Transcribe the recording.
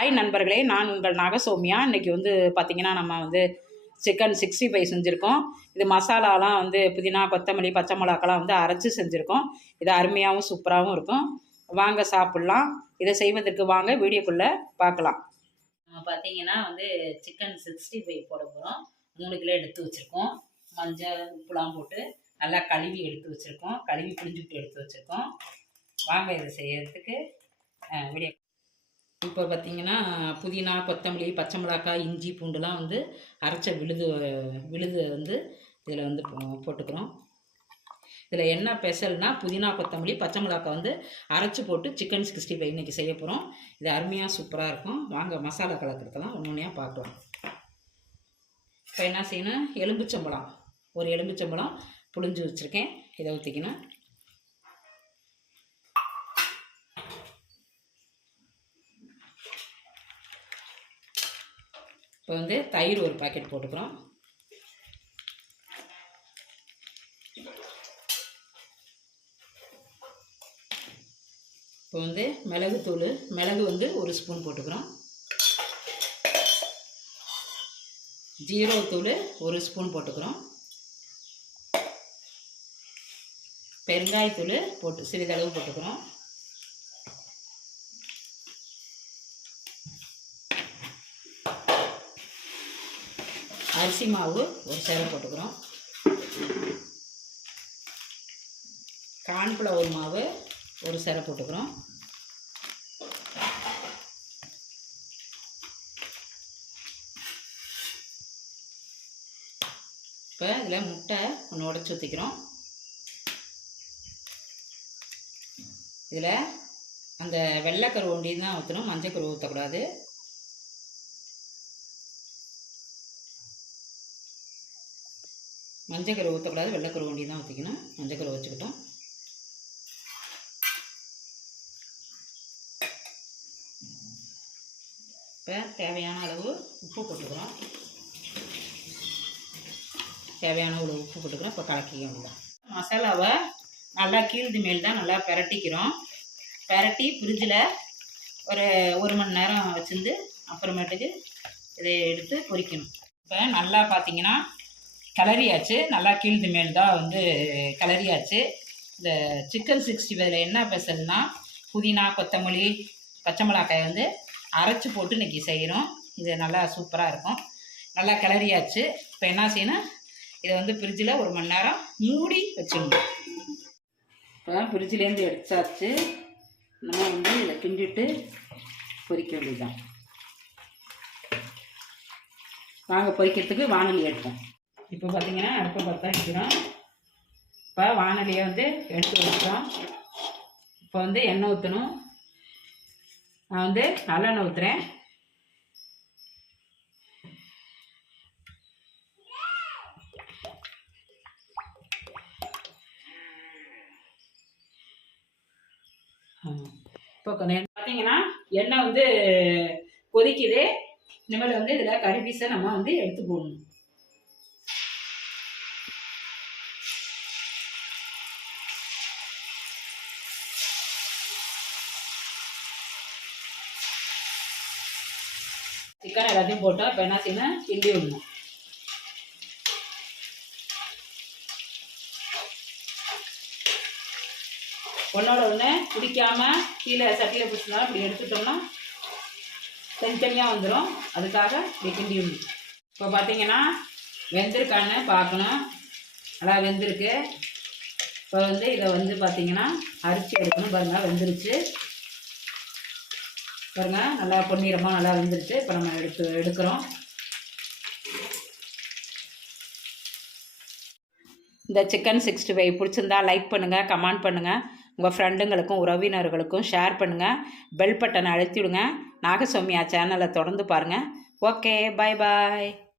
Hi நண்பர்களே. நான் உங்கள் நாகசோமியா. இன்றைக்கி வந்து பார்த்திங்கன்னா நம்ம வந்து சிக்கன் சிக்ஸ்டி ஃபைவ் செஞ்சுருக்கோம். இது மசாலாலாம் வந்து புதினா கொத்தமல்லி பச்சை மிளகாலாம் வந்து அரைச்சி செஞ்சுருக்கோம். இது அருமையாகவும் சூப்பராகவும் இருக்கும். வாங்க சாப்பிட்லாம். இதை செய்வதற்கு வாங்க வீடியோக்குள்ளே பார்க்கலாம். பார்த்தீங்கன்னா வந்து சிக்கன் சிக்ஸ்டி ஃபைவ் போட போகிறோம் மூணு கிலோ எடுத்து வச்சுருக்கோம். மஞ்சள் உப்புலாம் போட்டு நல்லா கழுவி எடுத்து வச்சுருக்கோம். கழுவி புளிஞ்சுட்டு எடுத்து வச்சுருக்கோம். வாங்க இதை செய்யறதுக்கு வீடியோ இப்போ பார்த்தீங்கன்னா புதினா கொத்தமல்லி பச்சை மிளகாய் இஞ்சி பூண்டுலாம் வந்து அரைச்ச விழுது விழுது வந்து இதில் வந்து போ- போட்டுக்கிறோம். இதில் என்ன ஸ்பெஷல்னால் புதினா கொத்தமல்லி பச்சை மிளகாய் வந்து அரைச்சி போட்டு சிக்கன் சிக்ஸ்டி ஃபைவ் இன்றைக்கி செய்ய போகிறோம் இது அருமையாக சூப்பராக இருக்கும். வாங்க மசாலா கலக்கிறதுலாம் ஒன்று ஒன்றையாக பார்க்கலாம் இப்போ என்ன செய்யணும்? எலும்புச்சம்பழம். ஒரு எலும்புச்சம்பழம் புழிஞ்சு வச்சுருக்கேன். இதை ஊற்றிக்கணும் இப்போ வந்து தயிர் ஒரு பாக்கெட் போட்டுக்கிறோம். இப்போ வந்து மிளகுத்தூள் மிளகு வந்து ஒரு ஸ்பூன் போட்டுக்கிறோம். ஜீரகத்தூள் ஒரு ஸ்பூன் போட்டுக்கிறோம். பெருங்காயத்தூள் போட்டு சிறிதளவு போட்டுக்கிறோம். அரிசி மாவு ஒரு சேலை போட்டுக்கிறோம். கார்ன்ஃப்ளவர் மாவு ஒரு சேலை போட்டுக்கிறோம். இப்போ இதில் முட்டை ஒன்று உடச்சி ஊற்றிக்கிறோம் இதில் அந்த வெள்ளைக்கரு ஒண்டி தான் ஊற்றணும் மஞ்சள் கரு ஊற்றக்கூடாது மஞ்சக்கரு ஊற்றக்கூடாது வெள்ளைக்கரு ஒண்டி தான் ஊற்றிக்கணும் மஞ்சக்கரு வச்சுக்கிட்டோம். இப்போ தேவையான அளவு உப்பு போட்டுக்கிறோம். தேவையான அளவு உப்பு போட்டுக்கிறோம். இப்போ கலக்கிக்க வேண்டியதான் மசாலாவை நல்லா கீழ்து மேல் தான் நல்லா பிரட்டிக்கிறோம். பிரட்டி ஃப்ரிட்ஜில் ஒரு ஒரு மணி நேரம் வச்சுருந்து அப்புறமேட்டுக்கு இதை எடுத்து பொரிக்கணும். இப்போ நல்லா பார்த்தீங்கன்னா கலரியாச்சு. நல்லா கீழ்து மேல் தான் வந்து கலரியாச்சு. இந்த சிக்கன் சிக்ஸ்டி ஃபைவ்ல என்ன ஸ்பெஷல்னா புதினா கொத்தமல்லி பச்சை மிளகாய் வந்து அரைச்சி போட்டு இன்றைக்கி செய்கிறோம் இது நல்லா சூப்பராக இருக்கும். நல்லா கிளறியாச்சு இப்போ என்ன செய்யணும்? இதை வந்து ஃப்ரிட்ஜில் ஒரு மணி நேரம் மூடி வச்சிடணும். இப்போ ஃப்ரிட்ஜிலேருந்து எடுத்தாச்சு. நம்ம வந்து இதை கிண்டிட்டு பொறிக்க வேண்டியதுதான். வாங்க பொறிக்கிறதுக்கு வானொலி எடுப்போம். இப்போ பார்த்தீங்கன்னா அடுப்பை பற்ற வைக்கிறோம். இப்போ வானொலியை வந்து எடுத்து வச்சுக்கிறோம் இப்போ வந்து எண்ணெய் ஊற்றணும் நான் வந்து நல்லெண்ணெய் ஊற்றுறேன் இப்போ கொஞ்சம் பார்த்தீங்கன்னா எண்ணெய் வந்து கொதிக்குது. இனிமேல் வந்து இதில் கறி பீஸை நம்ம வந்து எடுத்து போடணும். சிக்கன் எல்லாத்தையும் போட்டால் இப்போ என்ன செய்யணும் கிண்டி விடணும். ஒன்றோட ஒன்று பிடிக்காம கீழே சட்டியில் பிடிச்சினாலும் இப்படி எடுத்துட்டோம்னா தனித்தனியாக வந்துடும் அதுக்காக இப்படி கிண்டி விடணும். இப்போ பார்த்தீங்கன்னா வெந்திருக்கான்னு பார்க்கணும். நல்லா வெந்திருக்கு. இப்போ வந்து இதை வந்து பார்த்தீங்கன்னா அரிசி எடுக்கணும். பாருங்கள் வெந்துருச்சு. பாருங்கள் நல்லா பொன்னிறமாக நல்லா வெந்துருச்சு. இப்போ நம்ம எடுத்து எடுக்கிறோம். இந்த சிக்கன் சிக்ஸ்டி ஃபைவ் பிடிச்சிருந்தா லைக் பண்ணுங்கள் கமெண்ட் பண்ணுங்கள் உங்கள் ஃப்ரெண்டுங்களுக்கும் உறவினர்களுக்கும் ஷேர் பண்ணுங்கள் பெல் பட்டனை அழுத்தி விடுங்க நாகசௌமியா சேனலை தொடர்ந்து பாருங்கள் ஓகே பாய் பாய்